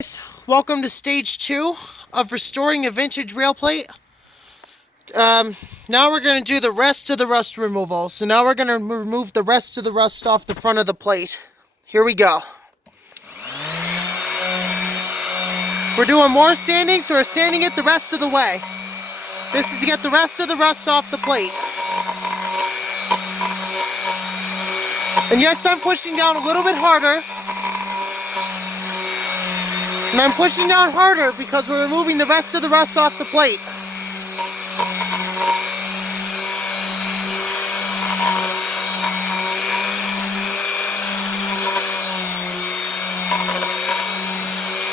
Guys, welcome to stage 2 of restoring a vintage rail plate. Now we're going to do the rest of the rust removal. So now we're going to remove the rest of the rust off the front of the plate. Here we go. We're doing more sanding, so we're sanding it the rest of the way. This is to get the rest of the rust off the plate. And yes, I'm pushing down a little bit harder. And I'm pushing down harder because we're removing the rest of the rust off the plate.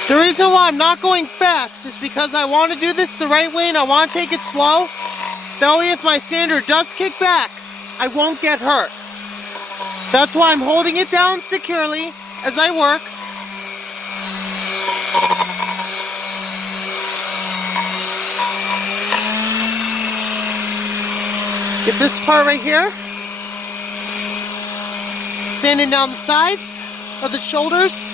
The reason why I'm not going fast is because I want to do this the right way and I want to take it slow. That way if my sander does kick back, I won't get hurt. That's why I'm holding it down securely as I work. Get this part right here. Sanding down the sides of the shoulders.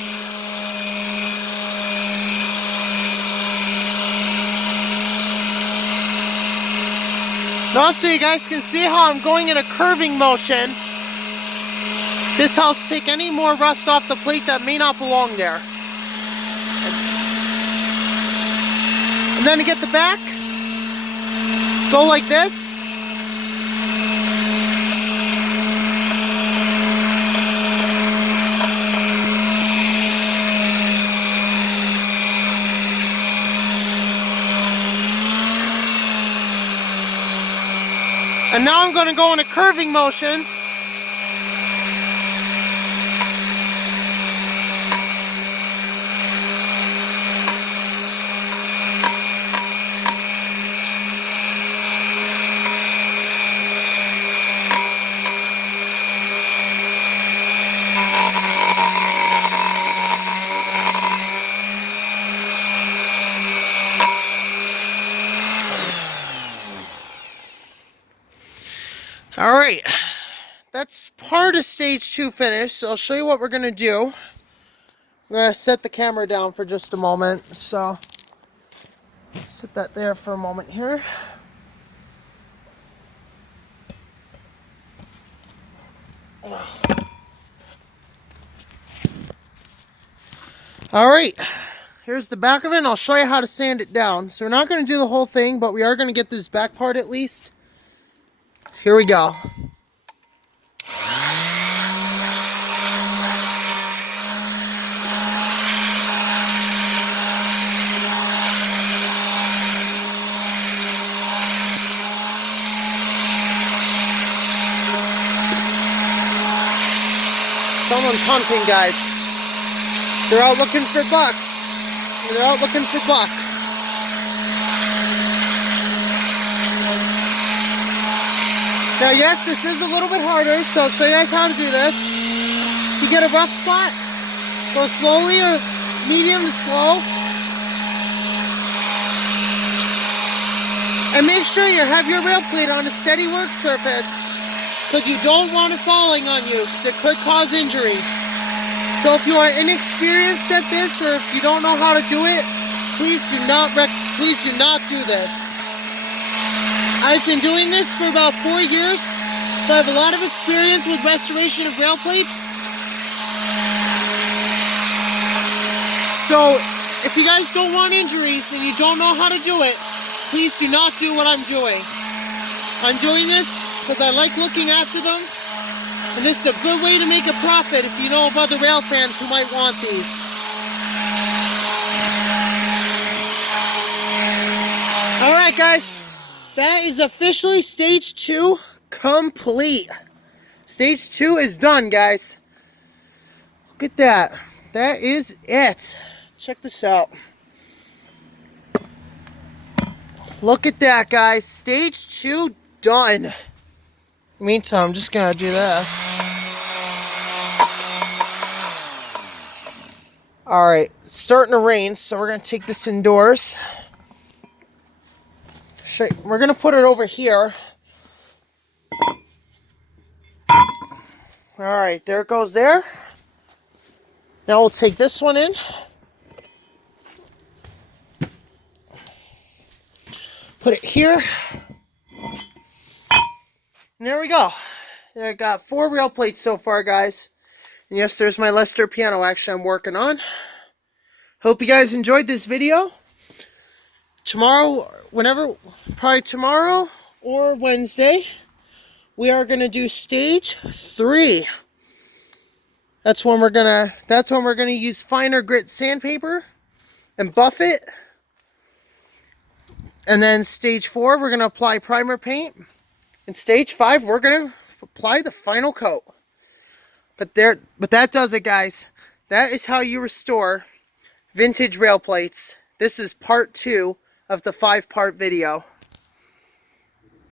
Now so you guys can see how I'm going in a curving motion. This helps take any more rust off the plate that may not belong there. And then to get the back, go like this. And now I'm going to go in a curving motion. Alright, that's part of stage 2 finished, so I'll show you what we're going to do. I'm going to set the camera down for just a moment, so set that there for a moment here. Alright, here's the back of it, and I'll show you how to sand it down. So we're not going to do the whole thing, but we are going to get this back part at least. Here we go. Someone's hunting, guys. They're out looking for bucks. They're out looking for buck. Now yes, this is a little bit harder, so I'll show you guys how to do this. If you get a rough spot, go slowly or medium to slow. And make sure you have your rail plate on a steady work surface, because you don't want it falling on you, because it could cause injury. So if you are inexperienced at this, or if you don't know how to do it, please do not do this. I've been doing this for about 4 years, so I have a lot of experience with restoration of rail plates. So if you guys don't want injuries and you don't know how to do it, please do not do what I'm doing. I'm doing this because I like looking after them, and this is a good way to make a profit if you know of other rail fans who might want these. Alright guys, that is officially stage 2 complete. Stage 2 is done, guys. Look at that. That is it. Check this out. Look at that, guys. Stage 2 done. Meantime, I'm just gonna do this. Alright, it's starting to rain, so we're gonna take this indoors. We're gonna put it over here. Alright, there it goes there. Now we'll take this one in. Put it here. And there we go. I got 4 rail plates so far, guys. And yes, there's my Lester piano actually I'm working on. Hope you guys enjoyed this video. Tomorrow, probably tomorrow or Wednesday, we are going to do stage 3. That's when we're going to use finer grit sandpaper and buff it. And then stage 4, we're going to apply primer paint. And stage 5, we're going to apply the final coat. But that does it, guys. That is how you restore vintage rail plates. This is part 2 of the 5-part video.